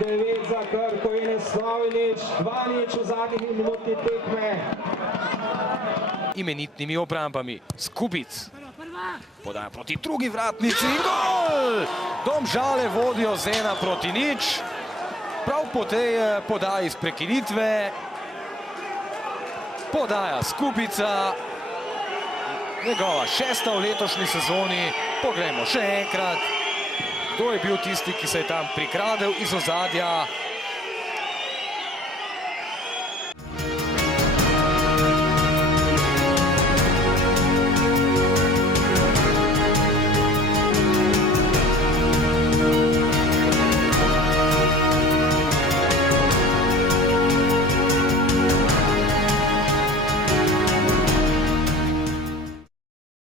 9 za Krko in Slavinič, 2-0 v zadnjih minuti tekme. Imenitnimi obrambami. Skubic podaja proti drugi vratnici in gol! Domžale vodijo z 1-0. Prav po tej podaji iz prekinitve podaja Skubica. Njegova 6. v letošnji sezoni. Poglejmo še enkrat, kdo je bil tisti, ki se je tam prikradel iz ozadja.